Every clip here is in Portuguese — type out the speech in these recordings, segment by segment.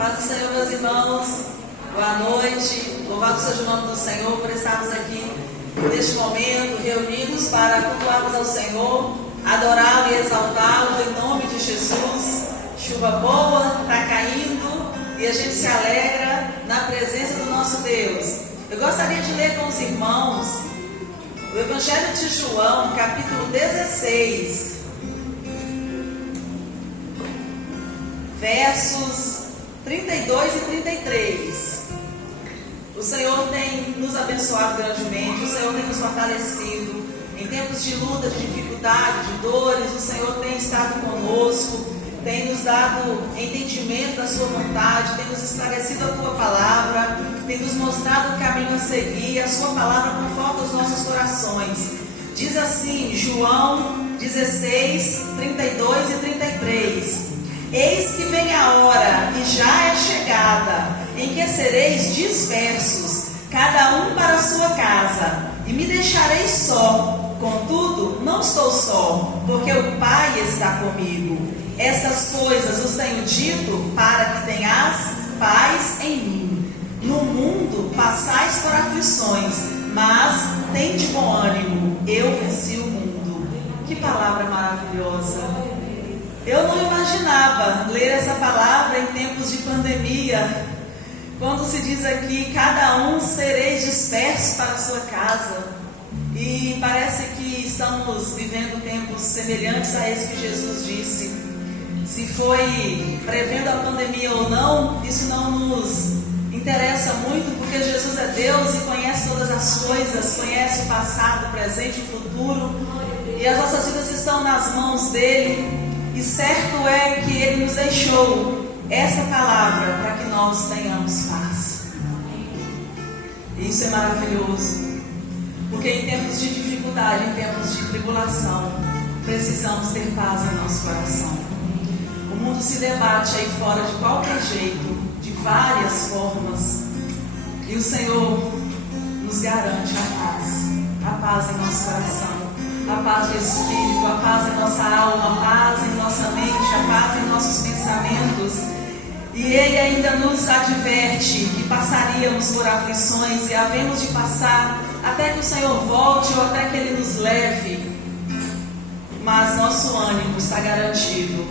paz do Senhor, meus irmãos, boa noite, louvado seja o nome do Senhor por estarmos aqui neste momento reunidos para cultuarmos ao Senhor, adorá-lo e exaltá-lo em nome de Jesus. Chuva boa, está caindo e a gente se alegra na presença do nosso Deus. Eu gostaria de ler com os irmãos o Evangelho de João, capítulo 16, versos 32 e 33. O Senhor tem nos abençoado grandemente, o Senhor tem nos fortalecido em tempos de luta, de dificuldade, de dores. O Senhor tem estado conosco, tem nos dado entendimento da sua vontade, tem nos esclarecido a tua palavra, tem nos mostrado o caminho a seguir. A sua palavra conforta os nossos corações. Diz assim, João 16, 32 e 33. Eis que vem a hora, e já é chegada, em que sereis dispersos, cada um para a sua casa, e me deixareis só. Contudo, não estou só, porque o Pai está comigo. Estas coisas os tenho dito, para que tenhas paz em mim. No mundo passais por aflições, mas tende bom ânimo, eu venci o mundo. Que palavra maravilhosa! Eu não imaginava ler essa palavra em tempos de pandemia, quando se diz aqui, cada um sereis dispersos para a sua casa. E parece que estamos vivendo tempos semelhantes a esse que Jesus disse. Se foi prevendo a pandemia ou não, isso não nos interessa muito, porque Jesus é Deus e conhece todas as coisas, conhece o passado, o presente e o futuro, e as nossas vidas estão nas mãos dele. E certo é que Ele nos deixou essa palavra para que nós tenhamos paz. Isso é maravilhoso, porque em tempos de dificuldade, em tempos de tribulação, precisamos ter paz em nosso coração. O mundo se debate aí fora de qualquer jeito, de várias formas, e o Senhor nos garante a paz em nosso coração. A paz do Espírito, a paz em nossa alma, a paz em nossa mente, a paz em nossos pensamentos. E Ele ainda nos adverte que passaríamos por aflições e havemos de passar até que o Senhor volte ou até que Ele nos leve. Mas nosso ânimo está garantido,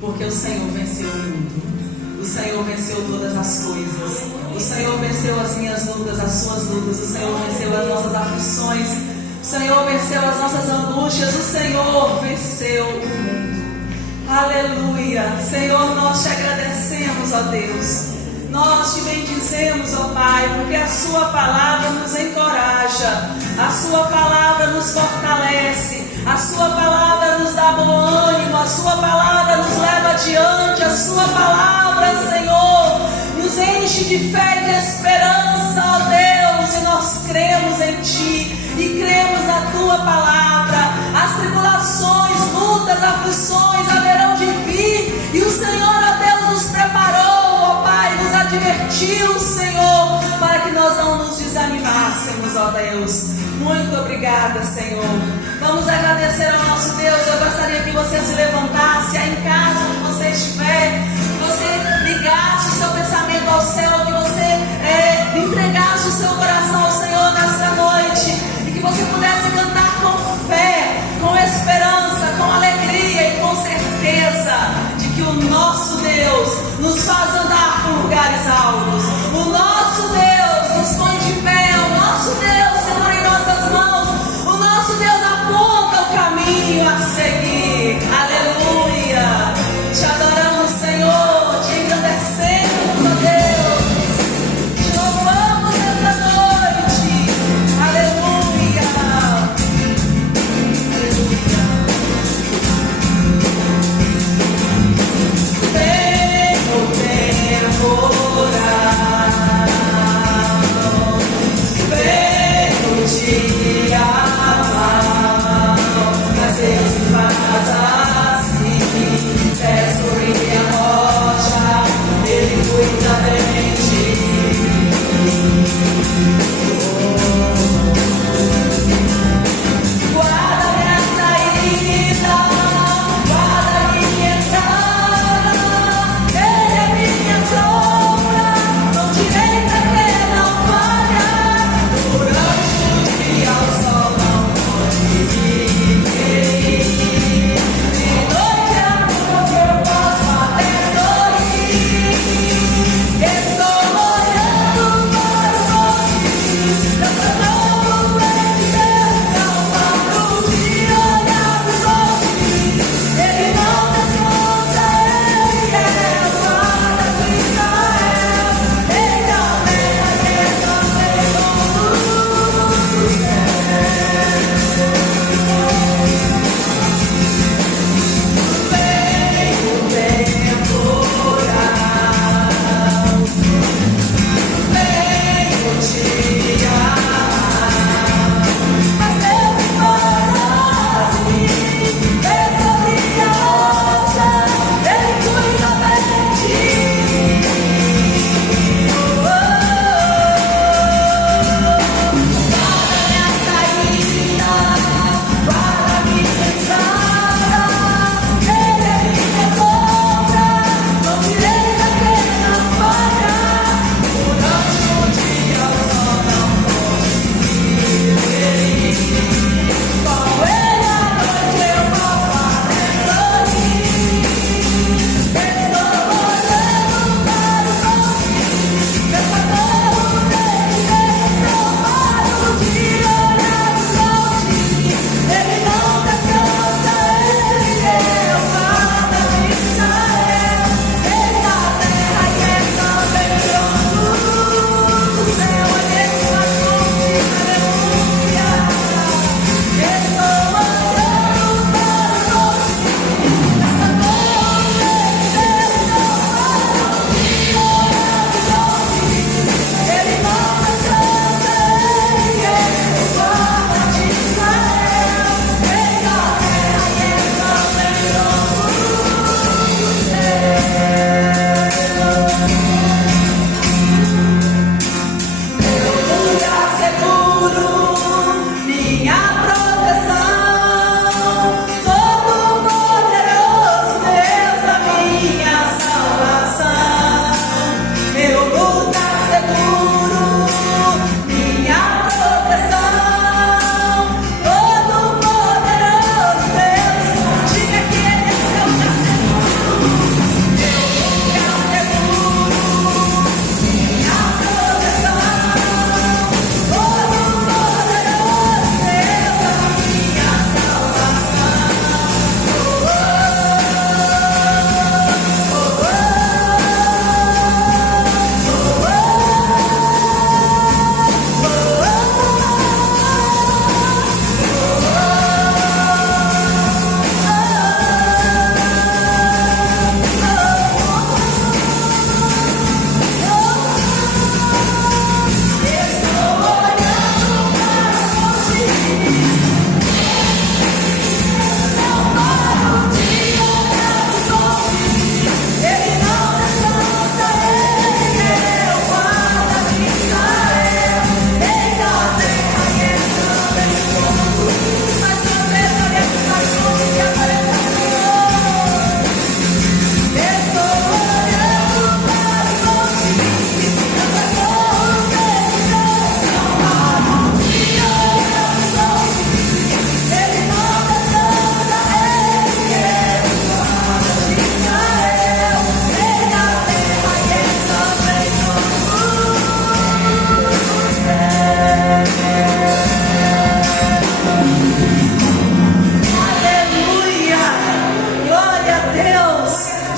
porque o Senhor venceu o mundo. O Senhor venceu todas as coisas. O Senhor venceu as minhas lutas, as suas lutas. O Senhor venceu as nossas aflições. O Senhor venceu as nossas angústias, o Senhor venceu o mundo. Aleluia! Senhor, nós te agradecemos, ó Deus. Nós te bendizemos, ó Pai, porque a sua palavra nos encoraja, a sua palavra nos fortalece, a sua palavra nos dá bom ânimo, a sua palavra nos leva adiante, a sua palavra, Senhor, nos enche de fé e de esperança, ó Deus, e nós cremos em Ti. E cremos na Tua palavra. As tribulações, lutas, aflições haverão de vir. E o Senhor, ó Deus, nos preparou, ó Pai, nos advertiu, Senhor, para que nós não nos desanimássemos, ó Deus. Muito obrigada, Senhor. Vamos agradecer ao nosso Deus. Eu gostaria que você se levantasse aí em casa, onde você estiver, que você ligasse o seu pensamento ao céu, que você entregasse o seu coração ao Senhor nesta noite. Que você pudesse cantar com fé, com esperança, com alegria e com certeza de que o nosso Deus nos faz andar por lugares altos. O nosso Deus nos põe de pé. O nosso Deus segura em nossas mãos. O nosso Deus aponta o caminho a seguir. Aleluia! Te adoramos, Senhor, te engrandecemos, ó Deus. Te louvamos nessa noite. Aleluia! Tempo, tempo, orar.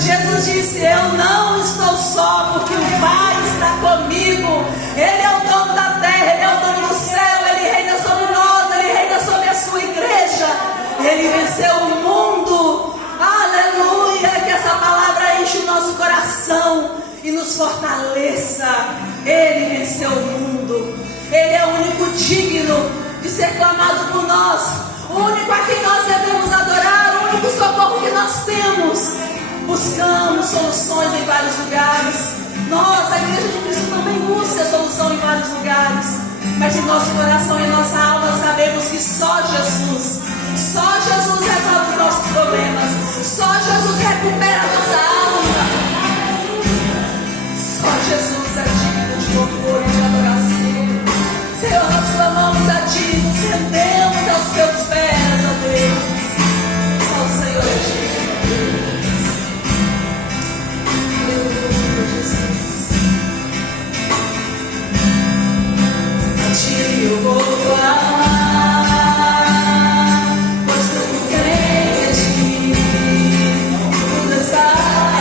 Jesus disse: eu não estou só, porque o Pai está comigo. Ele é o dono da terra, Ele é o dono do céu, Ele reina sobre nós, Ele reina sobre a sua igreja. Ele venceu o mundo. Aleluia, que essa palavra enche o nosso coração e nos fortaleça. Ele venceu o mundo. Ele é o único digno de ser clamado por nós, o único a quem nós devemos adorar, o único socorro que nós temos. Buscamos soluções em vários lugares. Nós, a igreja de Cristo, também busca solução em vários lugares, mas em nosso coração e em nossa alma sabemos que só Jesus resolve os nossos problemas. Só Jesus recupera a nossa alma. Só Jesus é digno de louvor e de adoração. Senhor, nós clamamos a Ti, nos rendemos aos Teus pés, ó Deus. Só o Senhor é digno. Aleluia, Jesus. A Ti eu vou clamar, pois tudo vem de Ti, tudo está.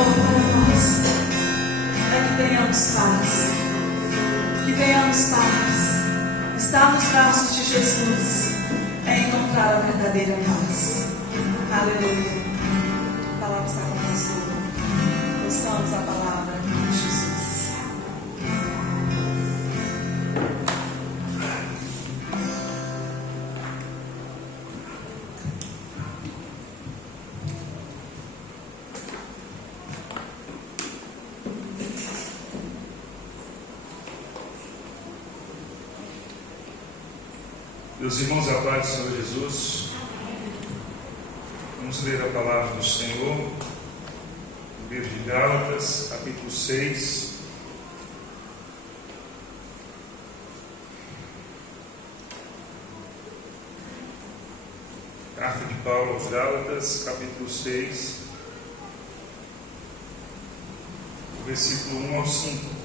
Senhor para nós é que tenhamos paz. Que tenhamos paz. Estar nos braços de Jesus é encontrar a verdadeira paz. Aleluia. A palavra está conosco. Ouçamos a palavra de Jesus. Meus irmãos, a paz do Senhor Jesus, vamos ler a palavra do Senhor, no livro de Gálatas, capítulo 6. Carta de Paulo aos Gálatas, capítulo 6, versículo 1 ao 5.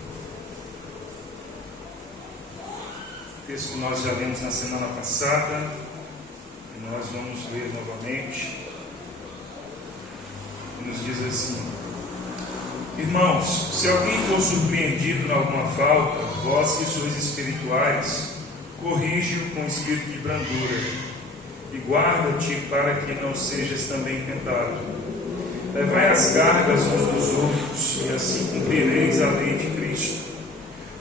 O texto que nós já lemos na semana passada, e nós vamos ler novamente, que nos diz assim: Irmãos, se alguém for surpreendido em alguma falta, vós que sois espirituais, corrige-o com espírito de brandura, e guarda-te para que não sejas também tentado. Levai as cargas uns dos outros, e assim cumprireis a lei de Cristo.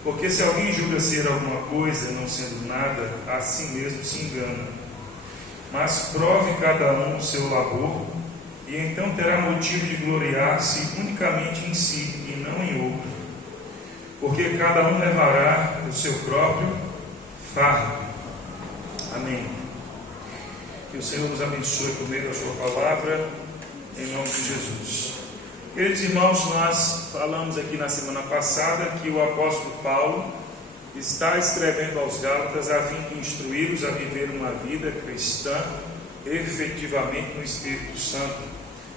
Porque se alguém julga ser alguma coisa, não sendo nada, a si mesmo se engana. Mas prove cada um o seu labor, e então terá motivo de gloriar-se unicamente em si, e não em outro. Porque cada um levará o seu próprio fardo. Amém. Que o Senhor nos abençoe por meio da sua palavra, em nome de Jesus. Queridos irmãos, nós falamos aqui na semana passada que o apóstolo Paulo está escrevendo aos Gálatas a fim de instruí-los a viver uma vida cristã efetivamente no Espírito Santo,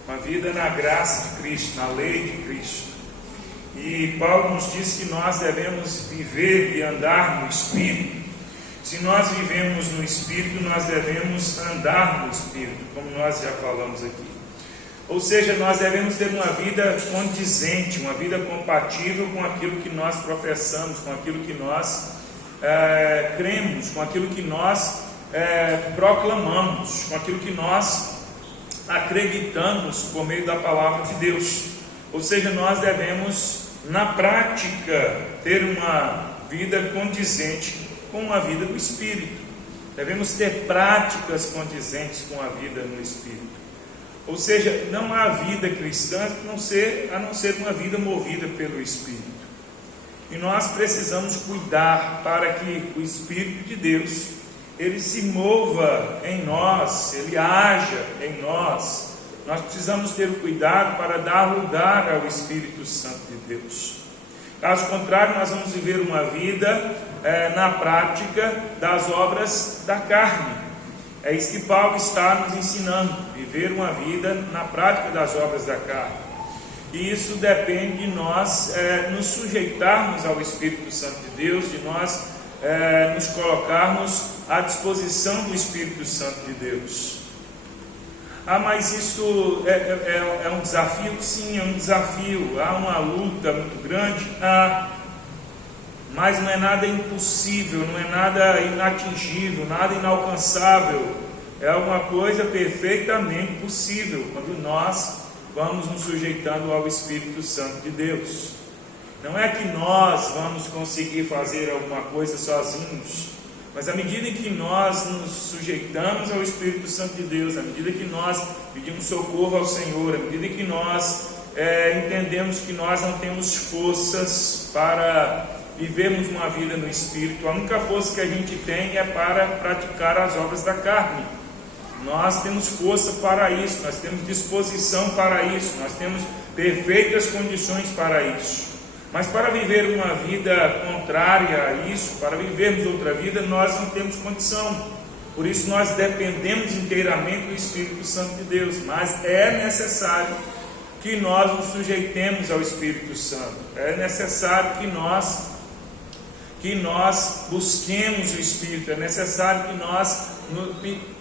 uma vida na graça de Cristo, na lei de Cristo. E Paulo nos diz que nós devemos viver e andar no Espírito. Se nós vivemos no Espírito, nós devemos andar no Espírito, como nós já falamos aqui. Ou seja, nós devemos ter uma vida condizente, uma vida compatível com aquilo que nós professamos, com aquilo que nós cremos, com aquilo que nós proclamamos, com aquilo que nós acreditamos por meio da palavra de Deus. Ou seja, nós devemos, na prática, ter uma vida condizente com a vida do Espírito. Devemos ter práticas condizentes com a vida no Espírito. Ou seja, não há vida cristã a não ser uma vida movida pelo Espírito. E nós precisamos cuidar para que o Espírito de Deus, ele se mova em nós, ele haja em nós. Nós precisamos ter o cuidado para dar lugar ao Espírito Santo de Deus. Caso contrário, nós vamos viver uma vida na prática das obras da carne. É isso que Paulo está nos ensinando, viver uma vida na prática das obras da carne. E isso depende de nós nos sujeitarmos ao Espírito Santo de Deus, de nós nos colocarmos à disposição do Espírito Santo de Deus. Mas isso é um desafio? Sim, é um desafio. Há uma luta muito grande? Mas não é nada impossível, não é nada inatingível, nada inalcançável. É uma coisa perfeitamente possível quando nós vamos nos sujeitando ao Espírito Santo de Deus. Não é que nós vamos conseguir fazer alguma coisa sozinhos, mas à medida que nós nos sujeitamos ao Espírito Santo de Deus, à medida que nós pedimos socorro ao Senhor, à medida que nós entendemos que nós não temos forças para vivemos uma vida no Espírito, a única força que a gente tem é para praticar as obras da carne. Nós temos força para isso, nós temos disposição para isso, nós temos perfeitas condições para isso. Mas para viver uma vida contrária a isso, para vivermos outra vida, nós não temos condição. Por isso nós dependemos inteiramente do Espírito Santo de Deus. Mas é necessário que nós nos sujeitemos ao Espírito Santo. É necessário que nós busquemos o Espírito, é necessário que nós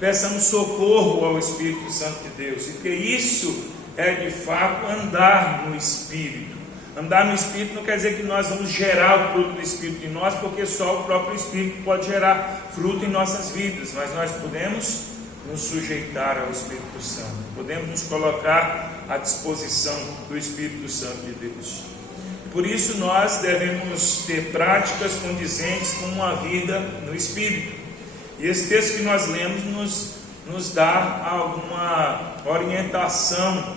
peçamos socorro ao Espírito Santo de Deus, porque isso é de fato andar no Espírito. Andar no Espírito não quer dizer que nós vamos gerar o fruto do Espírito em nós, porque só o próprio Espírito pode gerar fruto em nossas vidas, mas nós podemos nos sujeitar ao Espírito Santo, podemos nos colocar à disposição do Espírito Santo de Deus. Por isso nós devemos ter práticas condizentes com uma vida no Espírito. E esse texto que nós lemos nos dá alguma orientação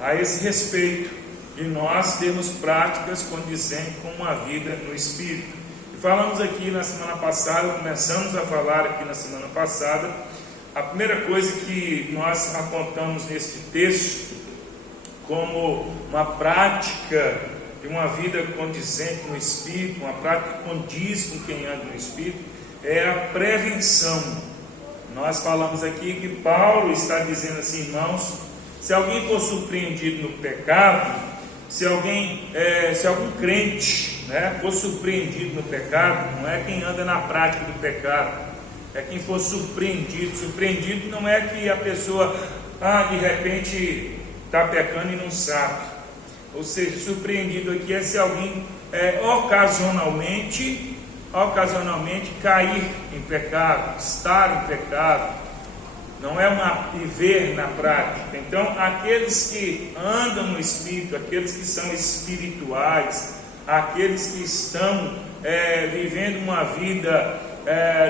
a esse respeito, de nós termos práticas condizentes com uma vida no Espírito. E falamos aqui na semana passada, começamos a falar aqui na semana passada, a primeira coisa que nós apontamos neste texto como uma prática de uma vida condizente no Espírito, uma prática que condiz com quem anda no Espírito, é a prevenção. Nós falamos aqui que Paulo está dizendo assim, irmãos, se alguém for surpreendido no pecado, se algum crente, for surpreendido no pecado, não é quem anda na prática do pecado, é quem for surpreendido. Surpreendido não é que a pessoa, de repente, está pecando e não sabe. Ou seja, surpreendido aqui é se alguém ocasionalmente cair em pecado, estar em pecado. Não é viver na prática. Então, aqueles que andam no Espírito, aqueles que são espirituais, aqueles que estão vivendo uma vida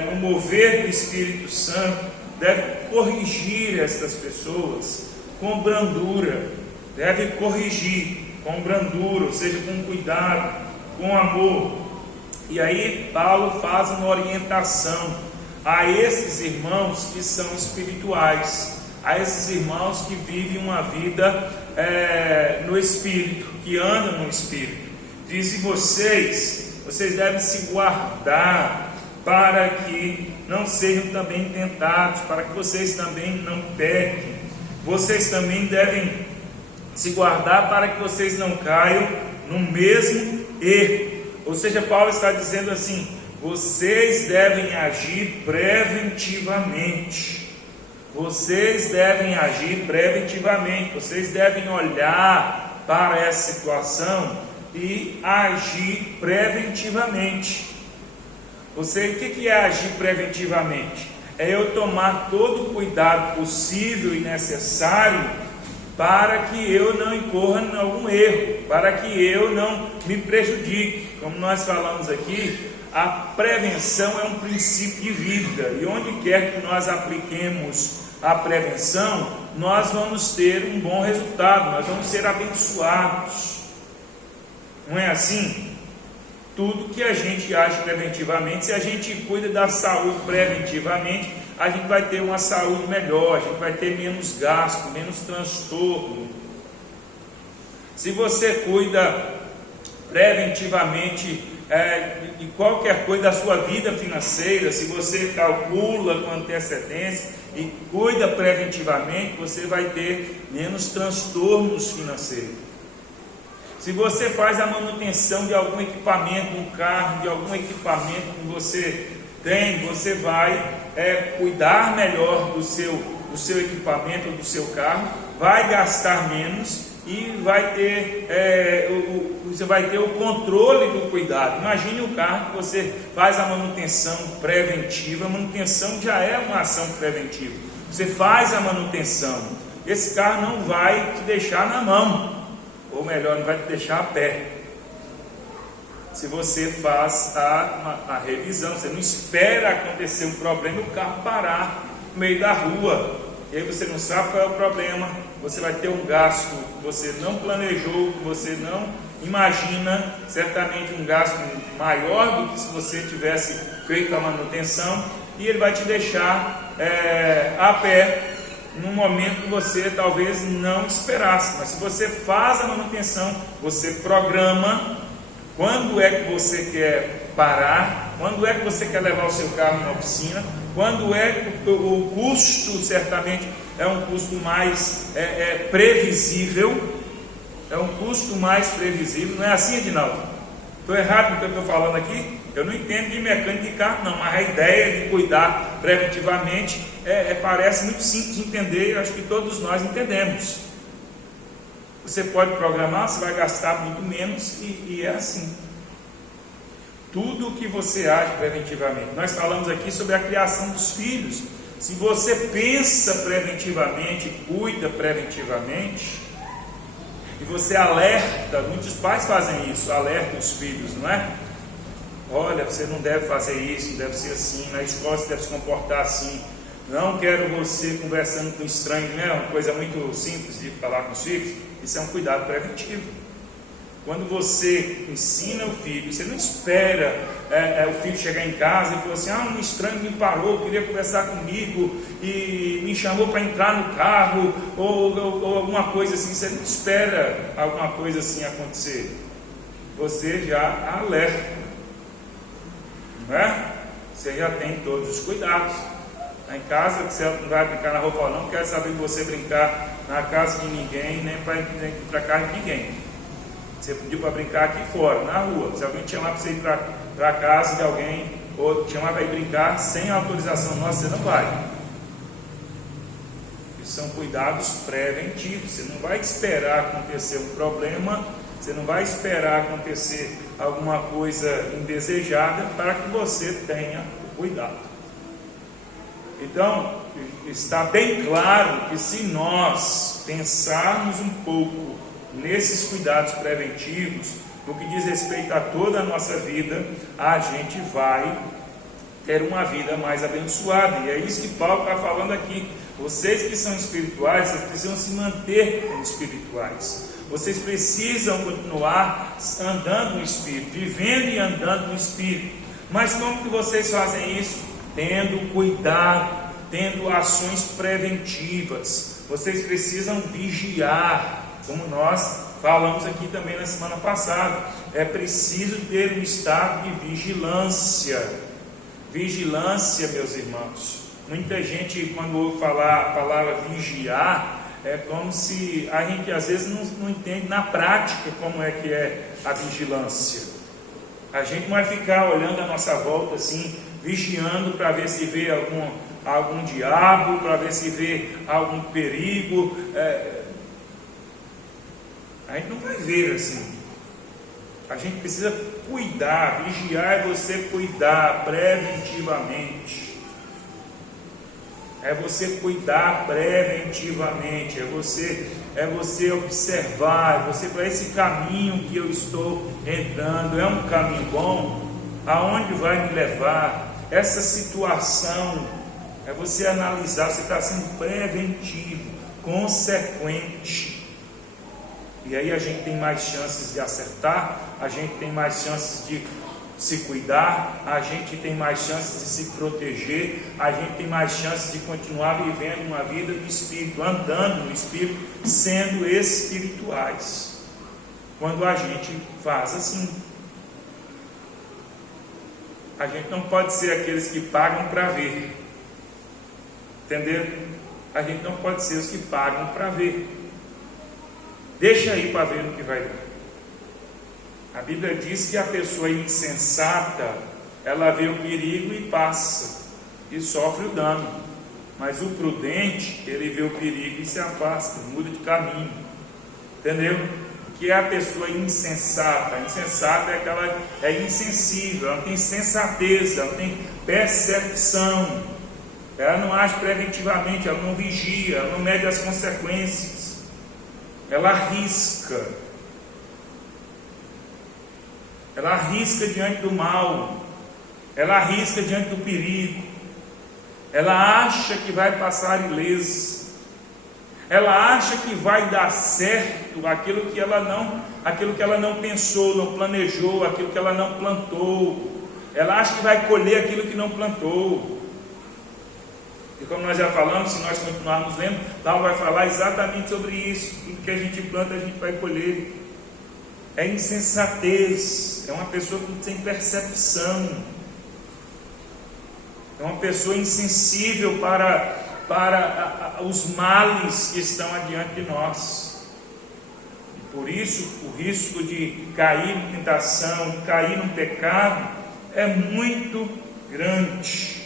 no mover do Espírito Santo, devem corrigir estas pessoas com brandura, devem corrigir com brandura, ou seja, com cuidado, com amor. E aí Paulo faz uma orientação a esses irmãos que são espirituais, a esses irmãos que vivem uma vida no Espírito, que andam no Espírito. Diz: e vocês devem se guardar para que não sejam também tentados, para que vocês também não pequem. Vocês também devem se guardar para que vocês não caiam no mesmo erro. Ou seja, Paulo está dizendo assim: vocês devem agir preventivamente. Vocês devem agir preventivamente. Vocês devem olhar para essa situação e agir preventivamente. O que é agir preventivamente? É eu tomar todo o cuidado possível e necessário para que eu não incorra em algum erro, para que eu não me prejudique. Como nós falamos aqui, a prevenção é um princípio de vida, e onde quer que nós apliquemos a prevenção, nós vamos ter um bom resultado, nós vamos ser abençoados. Não é assim? Tudo que a gente age preventivamente, se a gente cuida da saúde preventivamente, a gente vai ter uma saúde melhor, a gente vai ter menos gasto, menos transtorno. Se você cuida preventivamente de qualquer coisa da sua vida financeira, se você calcula com antecedência e cuida preventivamente, você vai ter menos transtornos financeiros. Se você faz a manutenção de algum equipamento, um carro, de algum equipamento que você tem, você vai cuidar melhor do seu equipamento, do seu carro, vai gastar menos e você vai ter o controle do cuidado. Imagine um carro que você faz a manutenção preventiva. A manutenção já é uma ação preventiva. Você faz a manutenção, esse carro não vai te deixar na mão, ou melhor, não vai te deixar a pé. Se você faz a revisão, você não espera acontecer um problema e o carro parar no meio da rua, e aí você não sabe qual é o problema, você vai ter um gasto que você não planejou, que você não imagina, certamente um gasto maior do que se você tivesse feito a manutenção, e ele vai te deixar a pé num momento que você talvez não esperasse. Mas se você faz a manutenção, você programa quando é que você quer parar, quando é que você quer levar o seu carro na oficina, quando é que o custo certamente é um custo mais previsível, é um custo mais previsível. Não é assim, Edinaldo? Estou errado no que eu estou falando aqui? Eu não entendo de mecânica de carro não, mas a ideia de cuidar preventivamente parece muito simples de entender, e eu acho que todos nós entendemos. Você pode programar, você vai gastar muito menos e é assim. Tudo o que você age preventivamente. Nós falamos aqui sobre a criação dos filhos. Se você pensa preventivamente, cuida preventivamente, e você alerta, muitos pais fazem isso, alertam os filhos, não é? Olha, você não deve fazer isso, deve ser assim, na escola você deve se comportar assim. Não quero você conversando com estranho, não é uma coisa muito simples de falar com os filhos. Isso é um cuidado preventivo. Quando você ensina o filho, você não espera o filho chegar em casa e falar assim: um estranho me parou, queria conversar comigo e me chamou para entrar no carro, ou alguma coisa assim. Você não espera alguma coisa assim acontecer. Você já alerta, não é? Você já tem todos os cuidados. Lá em casa, você não vai brincar na roupa, não quero saber de você brincar na casa de ninguém, nem para casa de ninguém. Você pediu para brincar aqui fora, na rua. Se alguém te chamar para você ir para casa de alguém, ou te chamar para ir brincar sem autorização nossa, você não vai. Isso são cuidados preventivos. Você não vai esperar acontecer um problema, você não vai esperar acontecer alguma coisa indesejada para que você tenha o cuidado. Então, está bem claro que se nós pensarmos um pouco nesses cuidados preventivos, no que diz respeito a toda a nossa vida, a gente vai ter uma vida mais abençoada. E é isso que Paulo está falando aqui. Vocês que são espirituais, vocês precisam se manter como espirituais. Vocês precisam continuar andando no Espírito, vivendo e andando no Espírito. Mas como que vocês fazem isso? Tendo cuidado, tendo ações preventivas. Vocês precisam vigiar, como nós falamos aqui também na semana passada. É preciso ter um estado de vigilância. Vigilância, meus irmãos. Muita gente, quando ouve falar a palavra vigiar, é como se a gente às vezes não entende na prática como é que é a vigilância. A gente não vai ficar olhando a nossa volta assim, vigiando para ver se vê algum diabo, para ver se vê algum perigo. A gente não vai ver assim. A gente precisa cuidar. Vigiar é você cuidar preventivamente. É você cuidar preventivamente. É você observar. É você, para esse caminho que eu estou entrando, é um caminho bom? Aonde vai me levar? Essa situação, é você analisar. Você está sendo preventivo, consequente. E aí a gente tem mais chances de acertar, a gente tem mais chances de se cuidar, a gente tem mais chances de se proteger, a gente tem mais chances de continuar vivendo uma vida do Espírito, andando no Espírito, sendo espirituais. Quando a gente faz assim. A gente não pode ser aqueles que pagam para ver. Entenderam? A gente não pode ser os que pagam para ver. Deixa aí para ver o que vai dar. A Bíblia diz que a pessoa insensata, ela vê o perigo e passa, e sofre o dano. Mas o prudente, ele vê o perigo e se afasta, muda de caminho. Entendeu? Que é a pessoa insensata. A insensata é aquela, é insensível, ela não tem sensatez, ela não tem percepção. Ela não age preventivamente, ela não vigia, ela não mede as consequências. Ela arrisca diante do mal, ela arrisca diante do perigo, ela acha que vai passar ilesa, ela acha que vai dar certo aquilo que ela não pensou, não planejou, aquilo que ela não plantou, ela acha que vai colher aquilo que não plantou. E como nós já falamos, se nós continuarmos lendo, Paulo vai falar exatamente sobre isso. Tudo que a gente planta, a gente vai colher. É insensatez, é uma pessoa sem percepção, é uma pessoa insensível para os males que estão adiante de nós. E por isso, o risco de cair em tentação, de cair no pecado, é muito grande.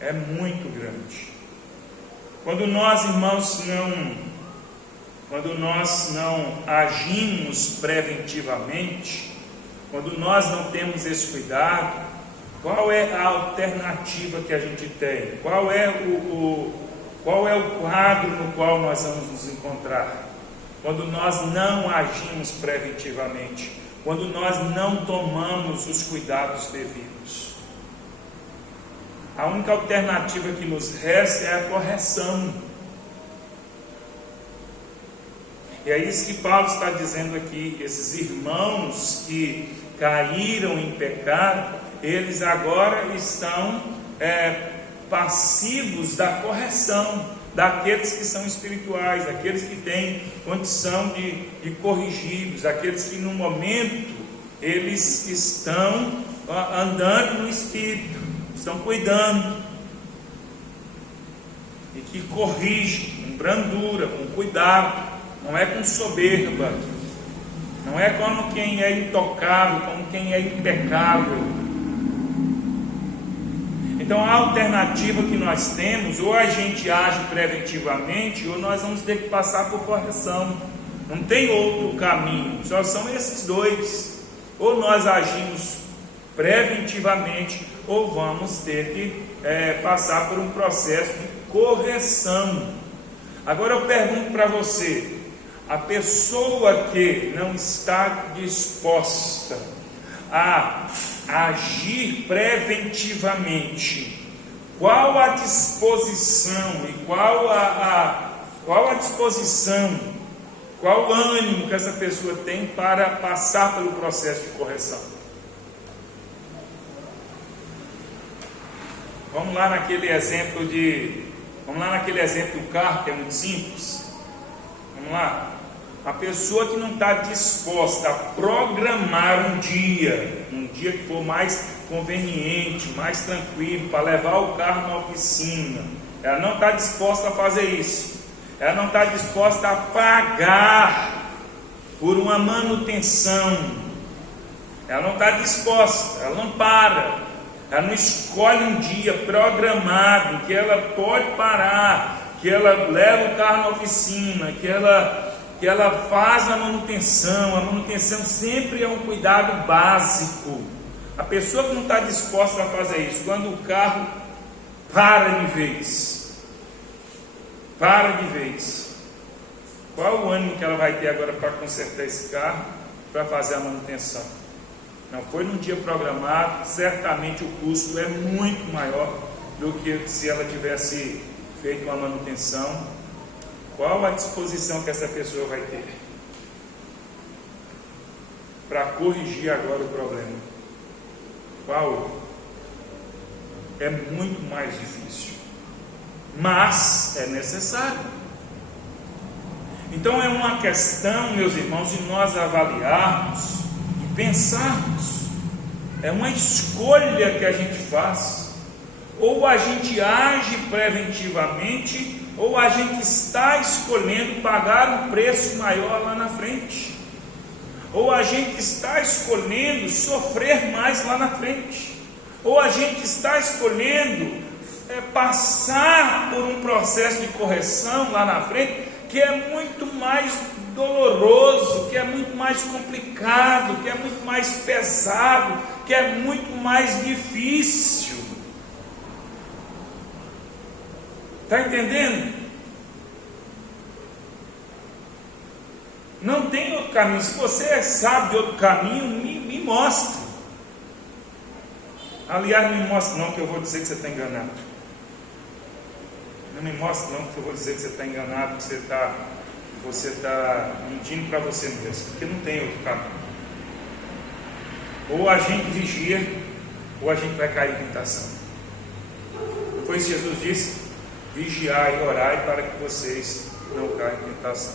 É muito grande. Quando nós, irmãos, quando nós não agimos preventivamente, quando nós não temos esse cuidado, qual é a alternativa que a gente tem? Qual é o quadro no qual nós vamos nos encontrar? Quando nós não agimos preventivamente, quando nós não tomamos os cuidados devidos. A única alternativa que nos resta é a correção. E é isso que Paulo está dizendo aqui. Esses irmãos que caíram em pecado, eles agora estão passivos da correção daqueles que são espirituais, daqueles que têm condição de corrigi-los, daqueles que no momento eles estão andando no Espírito, estão cuidando, e que corrigem com brandura, com cuidado, não é com soberba, não é como quem é intocável, como quem é impecável. Então a alternativa que nós temos, ou a gente age preventivamente, ou nós vamos ter que passar por correção. Não tem outro caminho, só são esses dois. Ou nós agimos preventivamente, ou vamos ter que passar por um processo de correção. Agora eu pergunto para você, a pessoa que não está disposta a agir preventivamente, qual a disposição e qual a disposição, qual o ânimo que essa pessoa tem para passar pelo processo de correção? Vamos lá naquele exemplo do carro, que é muito simples. Vamos lá. A pessoa que não está disposta a programar um dia que for mais conveniente, mais tranquilo, para levar o carro na oficina, ela não está disposta a fazer isso. Ela não está disposta a pagar por uma manutenção. Ela não está disposta, ela não para. Ela não escolhe um dia programado que ela pode parar, que ela leva o carro na oficina, que ela faz a manutenção sempre é um cuidado básico. A pessoa que não está disposta a fazer isso, quando o carro para de vez, qual o ânimo que ela vai ter agora para consertar esse carro, para fazer a manutenção? Não foi num dia programado, certamente o custo é muito maior do que se ela tivesse feito uma manutenção. Qual a disposição que essa pessoa vai ter para corrigir agora o problema? Qual? É muito mais difícil, mas é necessário. Então é uma questão, meus irmãos, de nós avaliarmos e pensarmos. É uma escolha que a gente faz. Ou a gente age preventivamente, ou a gente está escolhendo pagar um preço maior lá na frente, ou a gente está escolhendo sofrer mais lá na frente, ou a gente está escolhendo passar por um processo de correção lá na frente, que é muito mais doloroso, que é muito mais complicado, que é muito mais pesado, que é muito mais difícil. Está entendendo? Não tem outro caminho. Se você sabe de outro caminho, me mostre. Aliás, não me mostre não, que eu vou dizer que você está enganado. Não me mostre não, que eu vou dizer que você está enganado, que você está mentindo para você mesmo, porque não tem outro caminho. Ou a gente vigia, ou a gente vai cair em tentação. Depois Jesus disse: vigiai e orai para que vocês não caiam em tentação.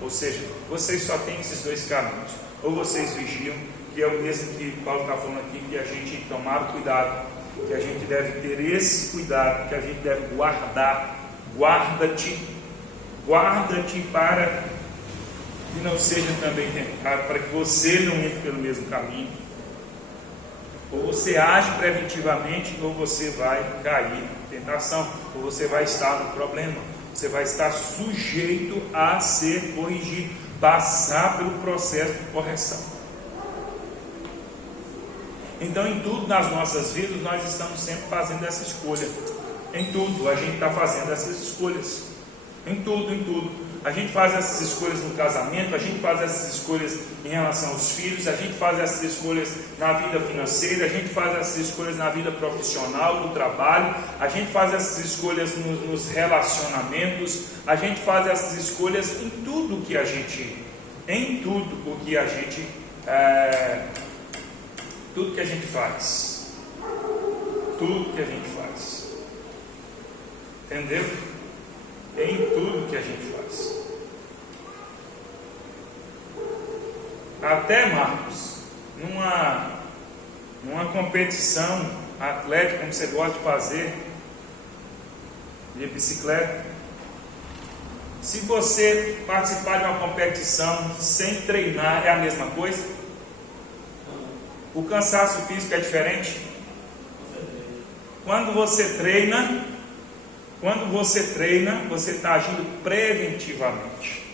Ou seja, vocês só têm esses dois caminhos. Ou vocês vigiam, que é o mesmo que Paulo está falando aqui, que a gente tomar o cuidado, que a gente deve ter esse cuidado, que a gente deve guardar. Guarda-te para que não seja também tentado, para que você não entre pelo mesmo caminho. Ou você age preventivamente, ou você vai cair em tentação, ou você vai estar no problema, você vai estar sujeito a ser corrigido, passar pelo processo de correção. Então, em tudo nas nossas vidas, nós estamos sempre fazendo essa escolha. Em tudo, a gente está fazendo essas escolhas. Em tudo. A gente faz essas escolhas no casamento, a gente faz essas escolhas em relação aos filhos, a gente faz essas escolhas na vida financeira, a gente faz essas escolhas na vida profissional, no trabalho, a gente faz essas escolhas nos relacionamentos, a gente faz essas escolhas em tudo o que a gente faz. Tudo que a gente faz. Entendeu? Em tudo que a gente faz. Até, Marcos, numa competição atlética, como você gosta de fazer, de bicicleta, se você participar de uma competição sem treinar, é a mesma coisa? O cansaço físico é diferente? Quando você treina, você está agindo preventivamente.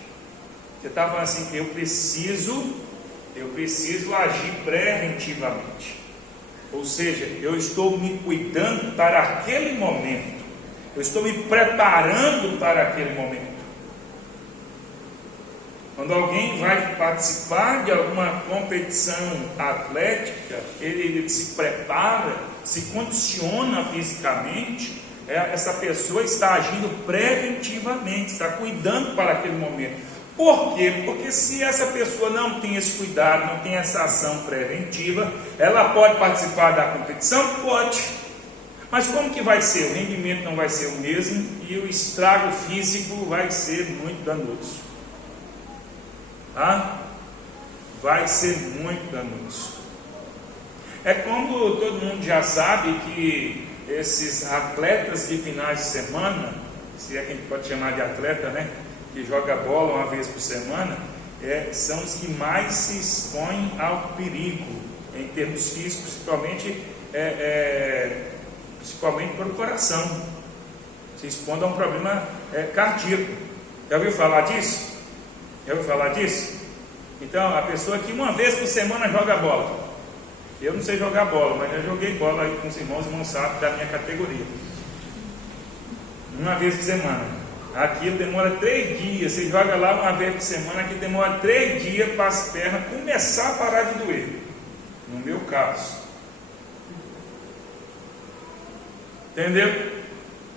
Você está falando assim, eu preciso agir preventivamente. Ou seja, eu estou me cuidando para aquele momento. Eu estou me preparando para aquele momento. Quando alguém vai participar de alguma competição atlética, ele se prepara, se condiciona fisicamente, essa pessoa está agindo preventivamente, está cuidando para aquele momento. Por quê? Porque se essa pessoa não tem esse cuidado, não tem essa ação preventiva, ela pode participar da competição? Pode. Mas como que vai ser? O rendimento não vai ser o mesmo e o estrago físico vai ser muito danoso. Vai ser muito danoso. É como todo mundo já sabe que esses atletas de finais de semana, se é que a gente pode chamar de atleta, né? Que joga bola uma vez por semana, são os que mais se expõem ao perigo em termos físicos, principalmente para o coração, se expondo a um problema cardíaco. Já ouviu falar disso? Então, a pessoa que uma vez por semana joga bola. Eu não sei jogar bola, mas já joguei bola aí com os irmãos sabem da minha categoria. Uma vez por semana. Aqui demora 3 dias. Você joga lá uma vez por semana, aqui demora 3 dias para as pernas começar a parar de doer. No meu caso. Entendeu?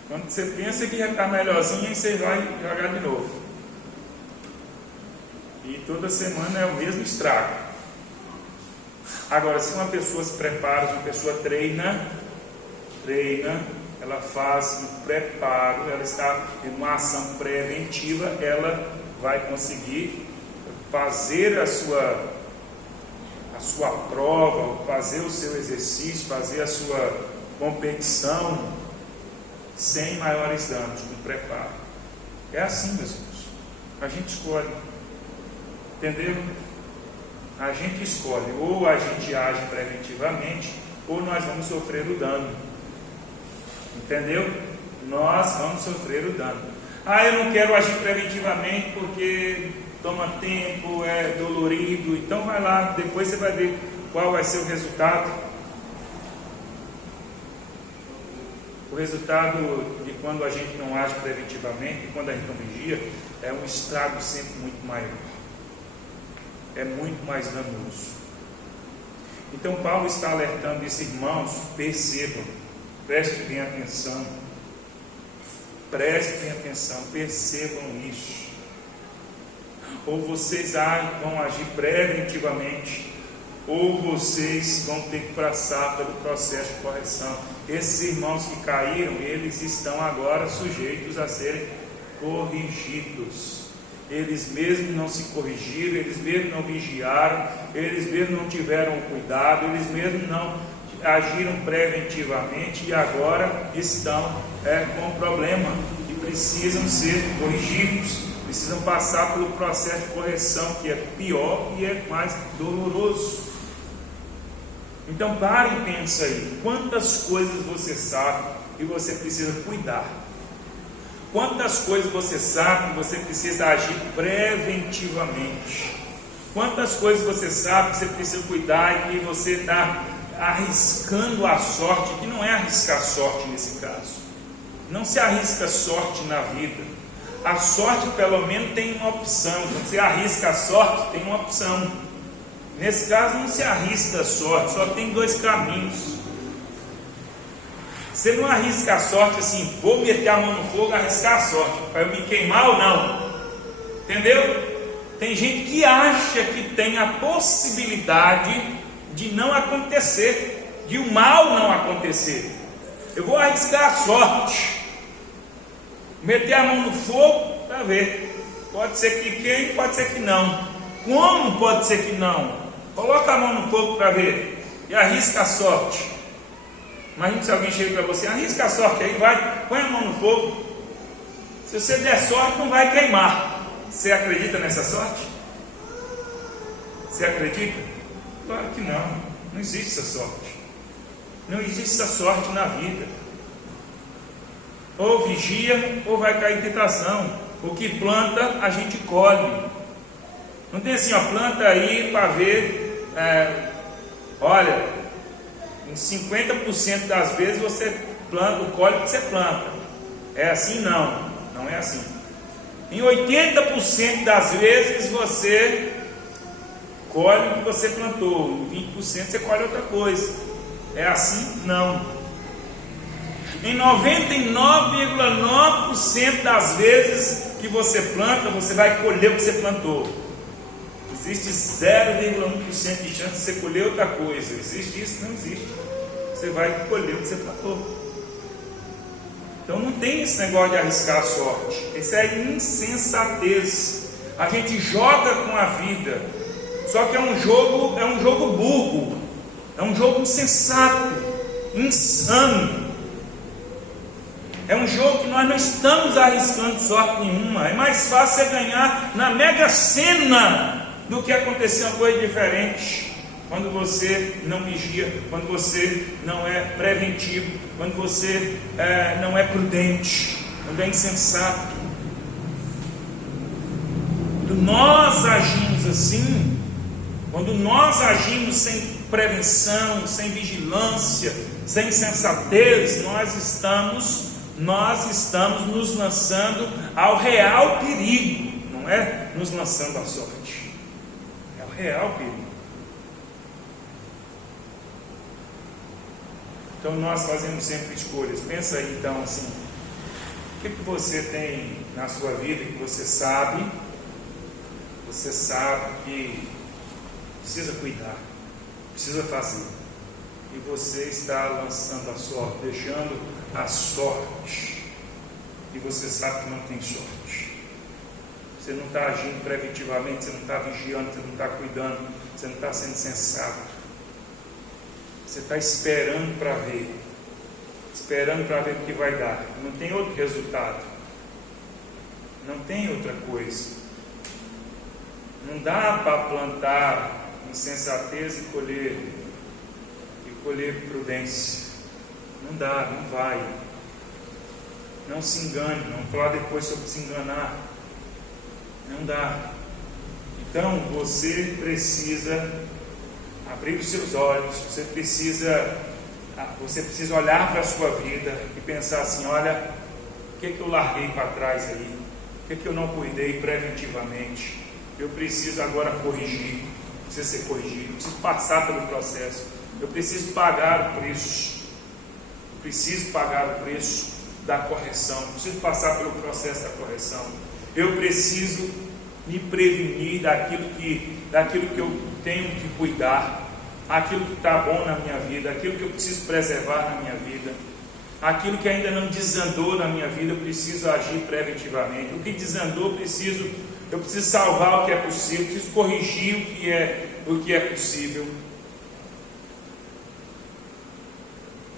Quando você pensa que já está melhorzinho, aí você vai jogar de novo. E toda semana é o mesmo estrago. Agora, se uma pessoa se prepara, se uma pessoa treina, ela faz um preparo, ela está em uma ação preventiva, ela vai conseguir fazer a sua prova, fazer o seu exercício, fazer a sua competição sem maiores danos, com preparo. É assim, meus irmãos. A gente escolhe. Entendeu? A gente escolhe, ou a gente age preventivamente, ou nós vamos sofrer o dano. Entendeu? Nós vamos sofrer o dano. Eu não quero agir preventivamente porque toma tempo, é dolorido. Então vai lá, depois você vai ver qual vai ser o resultado. O resultado de quando a gente não age preventivamente, quando a gente não vigia, é um estrago sempre muito maior. É muito mais danoso. Então Paulo está alertando esses irmãos, percebam, prestem bem atenção, percebam isso. Ou vocês vão agir preventivamente, ou vocês vão ter que passar pelo processo de correção. Esses irmãos que caíram, eles estão agora sujeitos a serem corrigidos. Eles mesmos não se corrigiram, eles mesmos não vigiaram, eles mesmos não tiveram cuidado, eles mesmos não agiram preventivamente e agora estão com problema e precisam ser corrigidos, precisam passar pelo processo de correção, que é pior e é mais doloroso. Então pare e pense aí, quantas coisas você sabe e você precisa cuidar. Quantas coisas você sabe que você precisa agir preventivamente? Quantas coisas você sabe que você precisa cuidar e que você está arriscando a sorte, que não é arriscar sorte nesse caso. Não se arrisca sorte na vida. A sorte pelo menos tem uma opção. Quando você arrisca a sorte, tem uma opção. Nesse caso não se arrisca a sorte, só tem dois caminhos. Você não arrisca a sorte assim, vou meter a mão no fogo e arriscar a sorte, para eu me queimar ou não. Entendeu? Tem gente que acha que tem a possibilidade de não acontecer, de o mal não acontecer. Eu vou arriscar a sorte, meter a mão no fogo para ver. Pode ser que queime, pode ser que não. Como pode ser que não? Coloca a mão no fogo para ver e arrisca a sorte. Imagina se alguém chega para você, arrisca a sorte, aí vai, põe a mão no fogo. Se você der sorte, não vai queimar. Você acredita nessa sorte? Você acredita? Claro que não. Não existe essa sorte. Não existe essa sorte na vida. Ou vigia, ou vai cair em tentação. O que planta, a gente colhe. Não tem assim, ó, planta aí para ver. Olha, em 50% das vezes você planta, colhe o que você planta. É assim? Não. Não é assim. Em 80% das vezes você colhe o que você plantou, em 20% você colhe outra coisa. É assim? Não. Em 99,9% das vezes que você planta, você vai colher o que você plantou. Existe 0,1% de chance de você colher outra coisa. Existe isso? Não existe. Você vai colher o que você plantou. Então não tem esse negócio de arriscar a sorte. Isso é insensatez. A gente joga com a vida. Só que é um jogo burro. É um jogo insensato, insano. É um jogo que nós não estamos arriscando sorte nenhuma. É mais fácil você ganhar na Mega Sena do que acontecer uma coisa diferente. Quando você não vigia, quando você não é preventivo, quando você não é prudente, quando é insensato. Quando nós agimos assim, quando nós agimos sem prevenção, sem vigilância, sem sensatez, nós estamos nos lançando ao real perigo, não é nos lançando à sorte, é o real perigo. Então nós fazemos sempre escolhas. Pensa aí então assim, o que você tem na sua vida que você sabe que precisa cuidar, precisa fazer, e você está lançando a sorte, deixando a sorte, e você sabe que não tem sorte. Você não está agindo preventivamente, você não está vigiando, você não está cuidando, você não está sendo sensato. Você está esperando para ver o que vai dar. Não tem outro resultado, não tem outra coisa. Não dá para plantar insensatez e colher prudência. Não dá, não vai. Não se engane, não falar depois sobre se enganar. Não dá. Então você precisa abrir os seus olhos, você precisa olhar para a sua vida e pensar assim, olha, o que eu larguei para trás aí? O que eu não cuidei preventivamente? Eu preciso agora corrigir, precisa ser corrigido, eu preciso passar pelo processo, eu preciso pagar o preço, da correção, eu preciso passar pelo processo da correção, eu preciso me prevenir daquilo que eu tenho que cuidar, aquilo que está bom na minha vida, aquilo que eu preciso preservar na minha vida, aquilo que ainda não desandou na minha vida, eu preciso agir preventivamente. O que desandou, eu preciso salvar o que é possível, eu preciso corrigir o que é possível.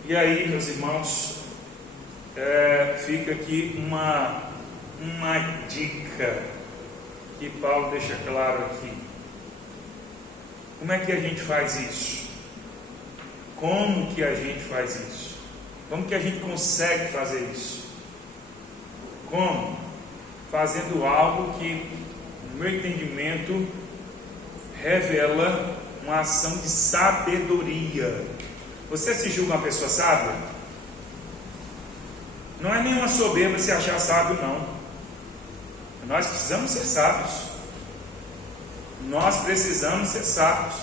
E aí, meus irmãos, fica aqui uma dica que Paulo deixa claro aqui. Como é que a gente faz isso? Como que a gente consegue fazer isso? Como? Fazendo algo que, no meu entendimento, revela uma ação de sabedoria. Você se julga uma pessoa sábia? Não é nenhuma soberba se achar sábio, não. Nós precisamos ser sábios. Nós precisamos ser sábios.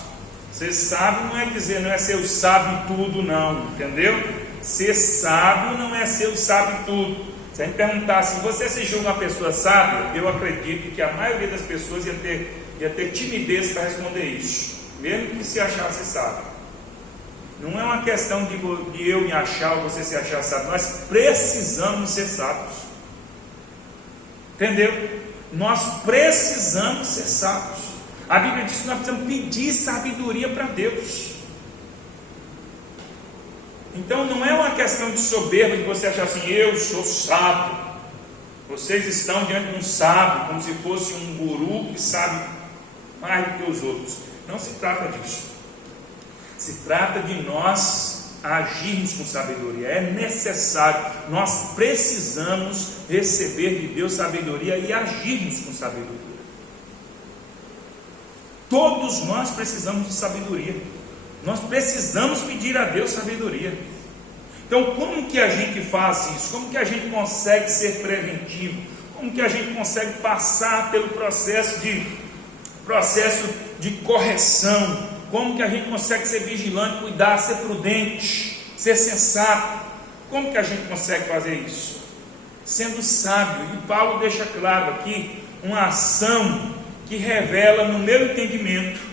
Ser sábio não é ser o sábio tudo, não, entendeu? Ser sábio não é ser o sábio tudo. Se a gente perguntar assim, você se julga uma pessoa sábia? Eu acredito que a maioria das pessoas ia ter timidez para responder isso, mesmo que se achasse sábio. Não é uma questão de eu me achar ou você se achar sábio. Nós precisamos ser sábios, entendeu? Nós precisamos ser sábios. A Bíblia diz que nós precisamos pedir sabedoria para Deus. Então não é uma questão de soberba, de você achar assim, eu sou sábio. Vocês estão diante de um sábio, como se fosse um guru que sabe mais do que os outros. Não se trata disso. Se trata de nós agirmos com sabedoria. É necessário, nós precisamos receber de Deus sabedoria e agirmos com sabedoria. Todos nós precisamos de sabedoria. Nós precisamos pedir a Deus sabedoria. Então, como que a gente faz isso? Como que a gente consegue ser preventivo? Como que a gente consegue passar pelo processo de correção? Como que a gente consegue ser vigilante, cuidar, ser prudente, ser sensato? Como que a gente consegue fazer isso? Sendo sábio. E Paulo deixa claro aqui uma ação que revela, no meu entendimento,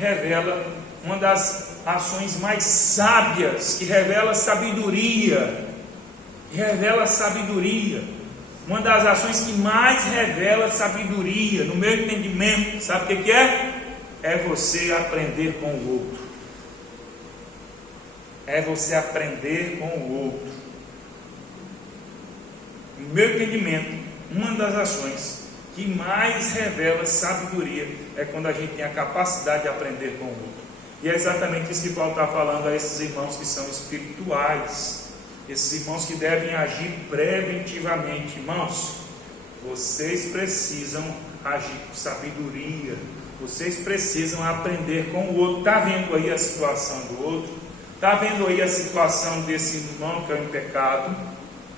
revela uma das ações mais sábias, que revela sabedoria, uma das ações que mais revela sabedoria, no meu entendimento, sabe o que é? É você aprender com o outro. É você aprender com o outro. No meu entendimento, uma das ações que mais revela sabedoria é quando a gente tem a capacidade de aprender com o outro. E é exatamente isso que Paulo está falando a esses irmãos que são espirituais, esses irmãos que devem agir preventivamente. Irmãos, vocês precisam agir com sabedoria, vocês precisam aprender com o outro. Está vendo aí a situação do outro? Está vendo aí a situação desse irmão que é em pecado?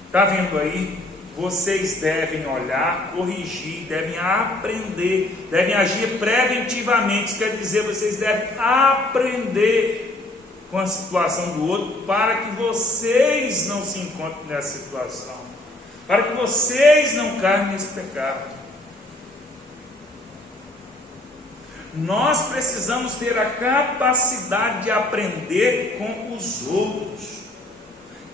Está vendo aí? Vocês devem olhar, corrigir, devem aprender, devem agir preventivamente. Isso quer dizer, vocês devem aprender com a situação do outro, para que vocês não se encontrem nessa situação, para que vocês não caiam nesse pecado. Nós precisamos ter a capacidade de aprender com os outros,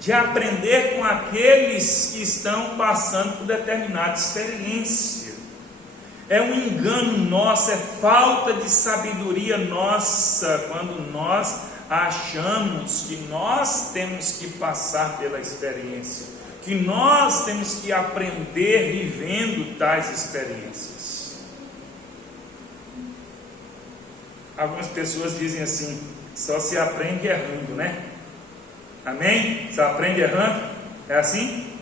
de aprender com aqueles que estão passando por determinada experiência. É um engano nosso, é falta de sabedoria nossa, quando nós achamos que nós temos que passar pela experiência, que nós temos que aprender vivendo tais experiências. Algumas pessoas dizem assim, só se aprende errando, né? Amém? Você aprende errando? É assim?